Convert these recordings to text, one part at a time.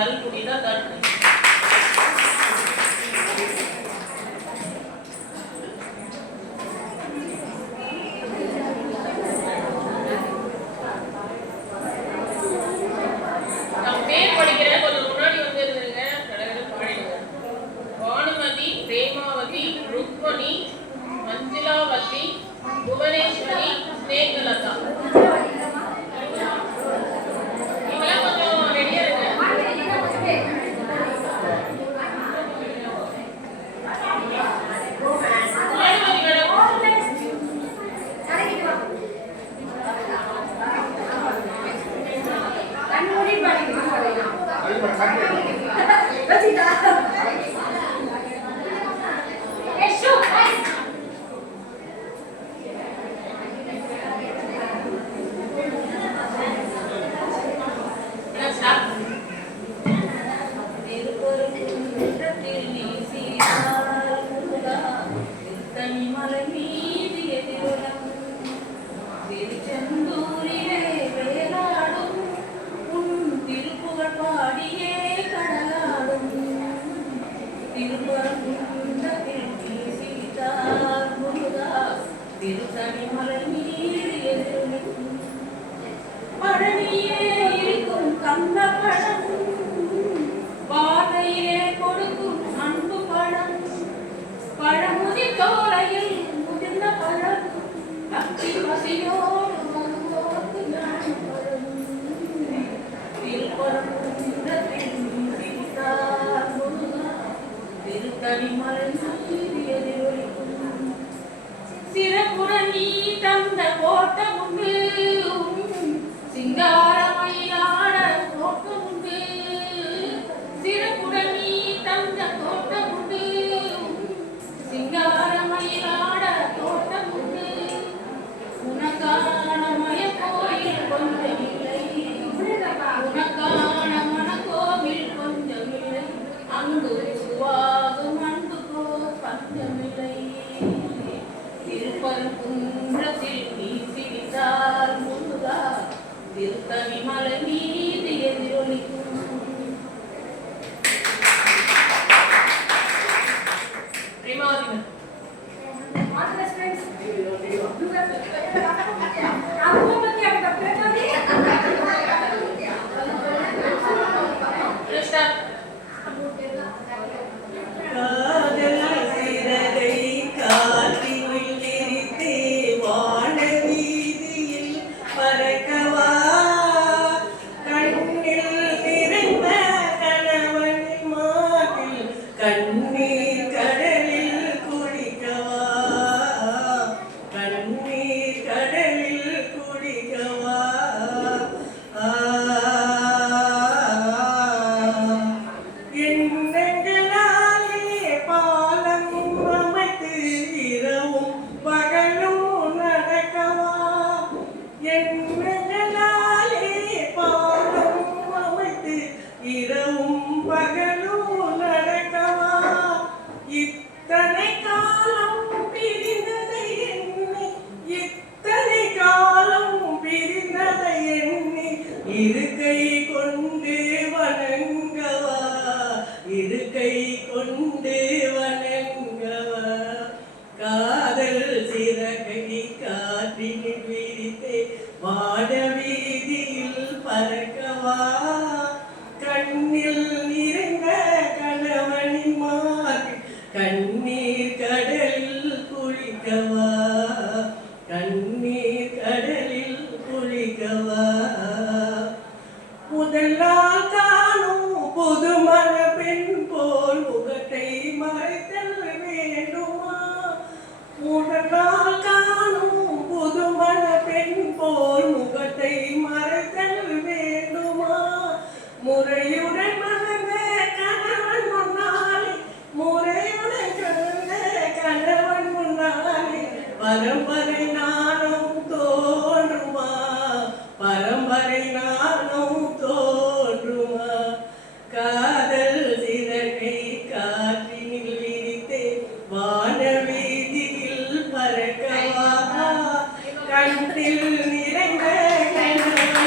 அருள்குடி தான் தடுப்பு. நான் பேர் படிக்கிறேன், கொஞ்சம் முன்னாடி வந்து இருந்துருங்க. பாடிடுங்க. பானுமதி, பிரேமாவதி, ருக்மணி, மஞ்சுளாவதி, புவனேஸ்வரி, ஸ்னேகலதா. சிறப்புற நீ தந்த கோட்டம் உண்டு, சிங்காரமயிலாட கோட்டம் உண்டு. சிறப்புற நீ தந்த கோட்டம் உண்டு, சிங்காரமயிலாட கோட்டம் உண்டு. உனக்கான மயக்கோயில் கொஞ்சமில்லை, உனக்கான மனக்கோவில் கொஞ்சமில்லை. அங்கு சுவாகும் அன்புக்கோ பஞ்சமில்லை. திருப்பரங்குன்றத்தில் நீ சிரித்தால் முருகா, திருத்தணி மலை மீது எதிரொலிக்கும். இருக்கை கொண்டு வணங்கவா, இருக்கை கொண்டு வணங்கவா. காதல் சிறகை காற்றினில் விரித்தே வாட வீதியில் பறக்கவா. கண்ணில் நிறைந்த கணவனின் மார்பில் கண்ணீர் கடலில் குளிக்கவா, கண்ணீர் கடலில் குளிக்கவா. முதலால் காணும் புதுமண பெண் போல் முகத்தை மறைத்தல் வேண்டுமா? முதலால் காணும் புதுமண பெண் போல் முகத்தை மறைத்தல் வேண்டுமா? முறையுடன் மகந்த கணவன் முன்னாலே, முறையுடன் கலந்த கணவன் முன்னாலே பரம்பரை நானும் தோன்றுமா? பரம்பரை நானும் தோன்றுமா? காதல் சிறகை காற்றினில் விரித்தே வான வீதியில் பறக்கவா. கண்ணில் நிறைந்த கணவன்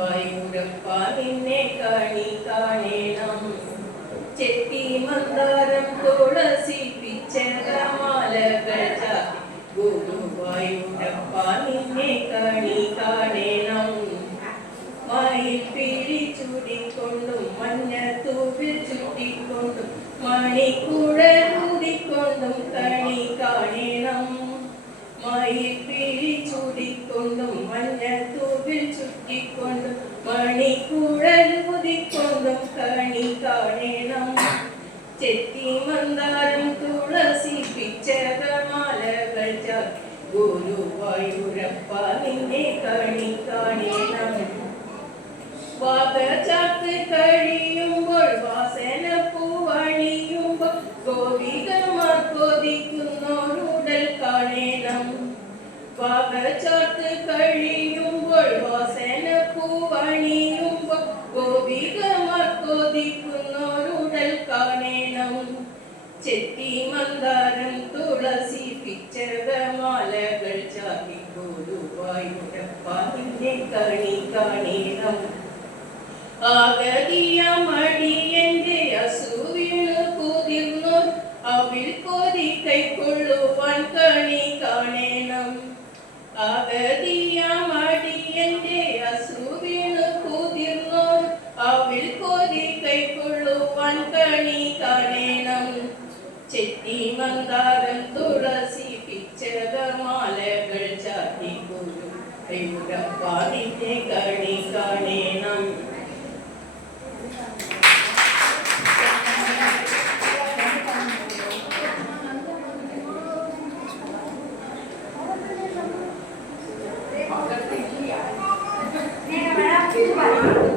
ഗുരുവായൂരപ്പ നിന്നെ കണി കാണേണം. ചെത്തി മന്ദാരം തുളസി പിച്ചകമാലകൾ ചാത്തി ഗുരുവായൂരപ്പ നിന്നെ കണി കാണേണം. മയിൽ പിഴി ചൂടിക്കൊണ്ടും മഞ്ഞത്തൂവിൽ ചുറ്റിക്കൊണ്ടും മണിക്കുഴലൂതിക്കൊണ്ടും കണി കാണേണം. മയിൽ പിഴി ചൂടിക്കൊണ്ടും മഞ്ഞത്തൂവിൽ ചുറ്റിക്കൊണ്ടും മണിക്കുഴലൂതിക്കൊണ്ടും കണി കാണേണം. ചെത്തി മന്ദാരം തുളസി പിച്ചകമാലകൾ ചാത്തി ഗുരുവായൂരപ്പ നിന്നെ കണി കാണേണം. വാഗചാത്ത് കഴിയുമ്പോൾ വാസന പൂവണിയുമ്പോൾ ഗോപികമാർ കൊതിക്കുന്നോരുടൽ കാണേണം. വാഗചാത്ത് കഴിയുമ്പോൾ വാസന പൂവണിയുമ്പോൾ ഗോപികമാർ കൊതിക്കുന്നോരുടൽ കാണേണം. ചെത്തി മന്ദാരം തുളസി പിച്ചകമാലകൾ ചാത്തി ഗുരുവായൂരപ്പ നിന്നെ കണി കാണേണം. ആഗതിയമടിയന്റെ അസൂവിനു കുതിർന്നു അവിൽ കൊതി കൈക്കൊള്ളുവാൻ കണി കാണേണം. ആഗതിയമടിയന്റെ അസൂവിനു കുതിർന്നു അവിൽ കൊതി കൈക്കൊള്ളുവാൻ കണി കാണേണം. ചെത്തി മന്ദാരം തുളസി പിച്ചകമാലകൾ ചാത്തി ഗുരുവായൂരപ്പ നിന്നെ കണി കാണേണം. Ini